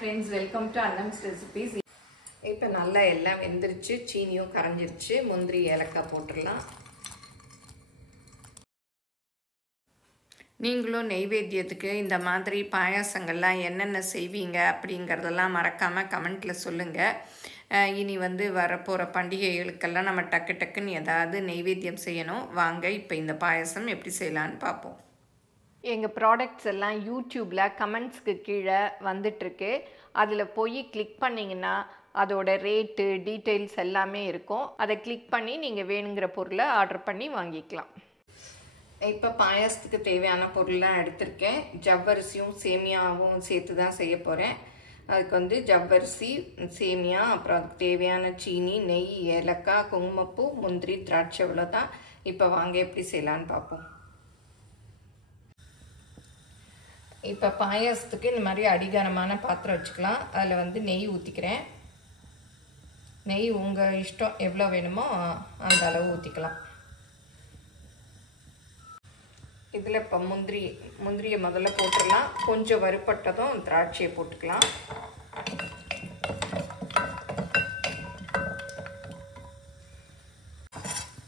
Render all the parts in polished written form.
friends, welcome to Annam's Recipes. இப்போ நல்லா எல்லாம் வெந்திருச்சு, சீனியும் கரைஞ்சிருச்சு. முந்திரி ஏலக்காய் போட்டுடலாம். நீங்களும் நெய்வேத்தியத்துக்கு இந்த மாதிரி பாயாசங்கள்லாம் என்னென்ன செய்வீங்க அப்படிங்கிறதெல்லாம் மறக்காமல் கமெண்ட்டில் சொல்லுங்கள். இனி வரப்போகிற பண்டிகைகளுக்கெல்லாம் நம்ம டக்கு டக்குன்னு ஏதாவது நெய்வேத்தியம் செய்யணும். வாங்க இப்போ இந்த பாயாசம் எப்படி செய்யலான்னு பார்ப்போம். எங்கள் ப்ராடக்ட்ஸ் எல்லாம் யூடியூப்பில் கமெண்ட்ஸ்க்கு கீழே வந்துட்டுருக்கு. அதில் போய் கிளிக் பண்ணிங்கன்னா அதோட ரேட்டு டீட்டெயில்ஸ் எல்லாமே இருக்கும். அதை கிளிக் பண்ணி நீங்கள் வேணுங்கிற பொருளை ஆர்டர் பண்ணி வாங்கிக்கலாம். இப்போ பாயாசத்துக்கு தேவையான பொருள்லாம் எடுத்திருக்கேன். ஜவ்வரிசியும் சேமியாவும் சேர்த்து தான் செய்ய போகிறேன். அதுக்கு ஜவ்வரிசி, சேமியா, அப்புறம் அதுக்கு தேவையான சீனி, நெய், ஏலக்காய், குங்குமப்பூ, முந்திரி, திராட்சை இவ்வளோதான். இப்போ வாங்க எப்படி செய்யலான்னு பார்ப்போம். இப்போ பாயாசத்துக்கு இந்த மாதிரி அடிகாரமான பாத்திரம் வச்சுக்கலாம். அதில் நெய் ஊற்றிக்கிறேன். நெய் உங்கள் இஷ்டம் எவ்வளோ வேணுமோ அந்த அளவு ஊற்றிக்கலாம். இதில் இப்போ முந்திரியை முதல்ல போட்டுடலாம். கொஞ்சம் வறுப்பட்டதும் திராட்சையை போட்டுக்கலாம்.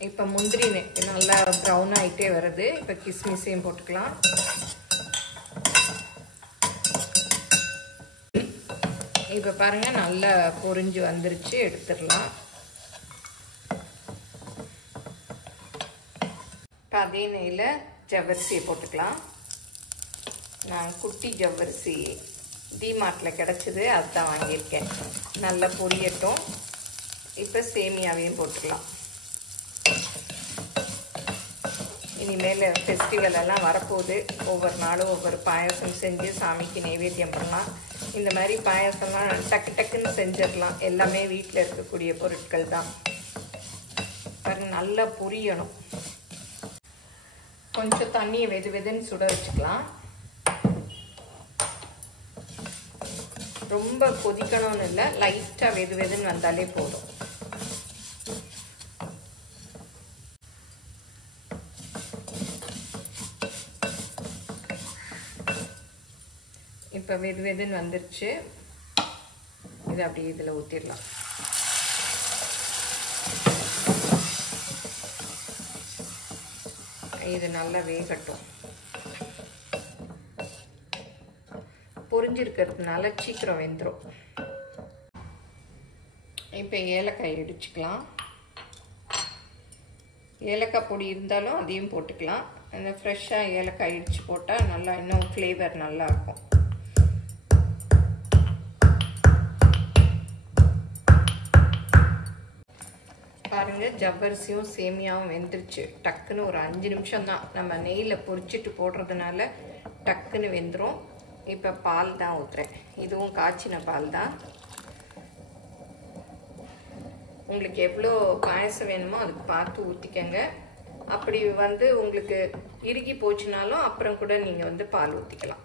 இப்போ முந்திரி நல்லா ப்ரௌன் ஆகிட்டே வருது. இப்போ கிஸ்மிஸையும் போட்டுக்கலாம். இப்போ பாருங்கள் நல்லா பொரிஞ்சு வந்துருச்சு, எடுத்துடலாம். இப்போ அதே நெய்யில் ஜவ்வரிசியை போட்டுக்கலாம். நான் குட்டி ஜவ்வரிசி டிமார்ட்டில் கிடச்சிது, அதுதான் வாங்கியிருக்கேன். நல்லா பொரியட்டும். இப்போ சேமியாவையும் போட்டுக்கலாம். இனிமேல் ஃபெஸ்டிவல் எல்லாம் வரப்போகுது. ஒவ்வொரு நாளும் ஒவ்வொரு பாயசம் செஞ்சு சாமிக்கு நைவேத்தியம் பண்ணலாம். இந்த மாதிரி பாயசம்லாம் டக்கு டக்குன்னு செஞ்சிடலாம். எல்லாமே வீட்டில் இருக்கக்கூடிய பொருட்கள் தான். நல்லா பொரியணும். கொஞ்சம் தண்ணியை வெதுன்னு சுட வச்சுக்கலாம். ரொம்ப கொதிக்கணும்னு இல்லை, லைட்டாக வெதுன்னு வந்தாலே போதும். இப்போ வெதுன்னு வந்துருச்சு. இது அப்படியே இதில் ஊற்றிடலாம். இது நல்லா வேகட்டும். பொரிஞ்சிருக்கிறதுனால சீக்கிரம் வெந்துடும். இப்போ ஏலக்காய் இடிச்சுக்கலாம். ஏலக்காய் பொடி இருந்தாலும் அதையும் போட்டுக்கலாம். அந்த ஃப்ரெஷ்ஷாக ஏலக்காய் இடித்து போட்டால் நல்லா இன்னும் ஃப்ளேவர் நல்லாயிருக்கும். பாருங்கள், ஜவ்வரிசியும் சேமியாவும் வெந்துருச்சு. டக்குன்னு ஒரு 5 நிமிஷம் தான். நம்ம நெய்யில் பொரிச்சிட்டு போடுறதுனால டக்குன்னு வெந்துடும். இப்போ பால் தான் ஊற்றுறேன். இதுவும் காய்ச்சின பால் தான். உங்களுக்கு எவ்வளோ பாயசம் வேணுமோ அதுக்கு பார்த்து ஊற்றிக்கங்க. அப்படி உங்களுக்கு இறுகி போச்சுனாலும் அப்புறம் கூட நீங்கள் பால் ஊற்றிக்கலாம்.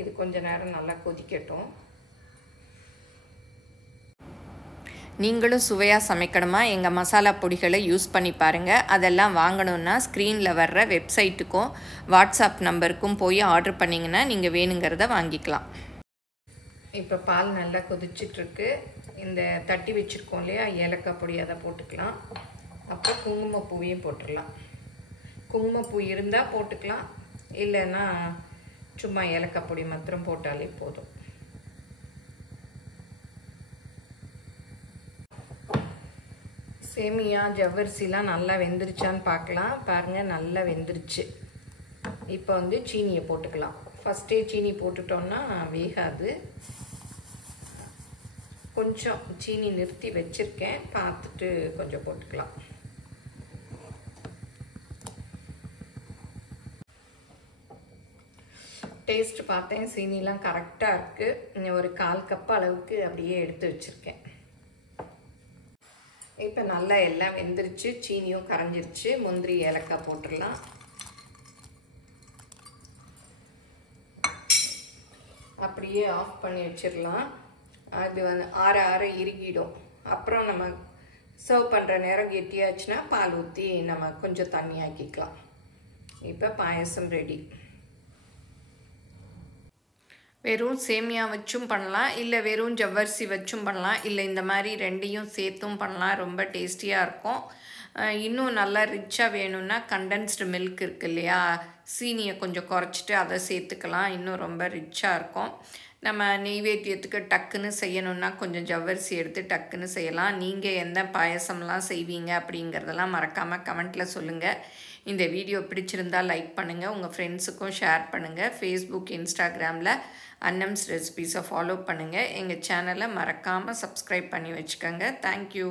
இது கொஞ்ச நேரம் நல்லா கொதிக்கட்டும். நீங்களும் சுவையாக சமைக்கணுமா? எங்கள் மசாலா பொடிகளை யூஸ் பண்ணி பாருங்கள். அதெல்லாம் வாங்கணுன்னா ஸ்க்ரீனில் வர்ற வெப்சைட்டுக்கும் வாட்ஸ்அப் நம்பருக்கும் போய் ஆர்டர் பண்ணிங்கன்னா நீங்கள் வேணுங்கிறத வாங்கிக்கலாம். இப்போ பால் நல்லா கொதிச்சிட்ருக்கு. இந்த தட்டி வச்சுருக்கோம் இல்லையா ஏலக்காய் பொடி, அதை போட்டுக்கலாம். அப்புறம் குங்குமப்பூவையும் போட்டுடலாம். குங்குமப்பூ இருந்தால் போட்டுக்கலாம், இல்லைன்னா சும்மா ஏலக்காய் பொடி மாத்திரம் போட்டாலே போதும். சேமியா ஜவ்வரிசிலாம் நல்லா வெந்துருச்சான்னு பார்க்கலாம். பாருங்கள், நல்லா வெந்துருச்சு. இப்போ சீனியை போட்டுக்கலாம். ஃபஸ்ட்டே சீனி போட்டுட்டோன்னா வேகாது. கொஞ்சம் சீனி நிறுத்தி வச்சுருக்கேன், பார்த்துட்டு கொஞ்சம் போட்டுக்கலாம். டேஸ்ட் பார்த்தேன், சீனிலாம் கரெக்டாக இருக்குது. ஒரு 1/4 கப் அளவுக்கு அப்படியே எடுத்து வச்சுருக்கேன். இப்போ நல்லா எல்லாம் வெந்துருச்சு, சீனியும் கரைஞ்சிருச்சு. முந்திரி ஏலக்காய் போட்டுடலாம். அப்படியே ஆஃப் பண்ணி வச்சிடலாம். அது ஆற இறுகிடும். அப்புறம் நம்ம சர்வ் பண்ணுற நேரம் கெட்டியாச்சுன்னா பால் ஊற்றி நம்ம கொஞ்சம் தண்ணி ஆக்கிக்கலாம். இப்போ பாயசம் ரெடி. வெறும் சேமியா வச்சும் பண்ணலாம், இல்லை வெறும் ஜவ்வரிசி வச்சும் பண்ணலாம், இல்லை இந்த மாதிரி ரெண்டையும் சேர்த்தும் பண்ணலாம். ரொம்ப டேஸ்டியாக இருக்கும். இன்னும் நல்லா ரிச்சாக வேணும்னா கண்டென்ஸ்டு மில்க் இருக்குது இல்லையா, சீனியை கொஞ்சம் குறைச்சிட்டு அதை சேர்த்துக்கலாம். இன்னும் ரொம்ப ரிச்சாக இருக்கும். நம்ம நெய்வேத்தியத்துக்கு டக்குன்னு செய்யணுன்னா கொஞ்சம் ஜவ்வரிசி எடுத்து டக்குன்னு செய்யலாம். நீங்கள் எந்த பாயசம்லாம் செய்வீங்க அப்படிங்கிறதெல்லாம் மறக்காமல் கமெண்ட்டில் சொல்லுங்கள். இந்த வீடியோ பிடிச்சிருந்தால் லைக் பண்ணுங்கள், உங்கள் ஃப்ரெண்ட்ஸுக்கும் ஷேர் பண்ணுங்கள். ஃபேஸ்புக், இன்ஸ்டாகிராமில் அன்னம்ஸ் ரெசிபீஸை ஃபாலோ பண்ணுங்கள். எங்கள் சேனலை மறக்காமல் சப்ஸ்கிரைப் பண்ணி வச்சுக்கோங்க. தேங்க்யூ.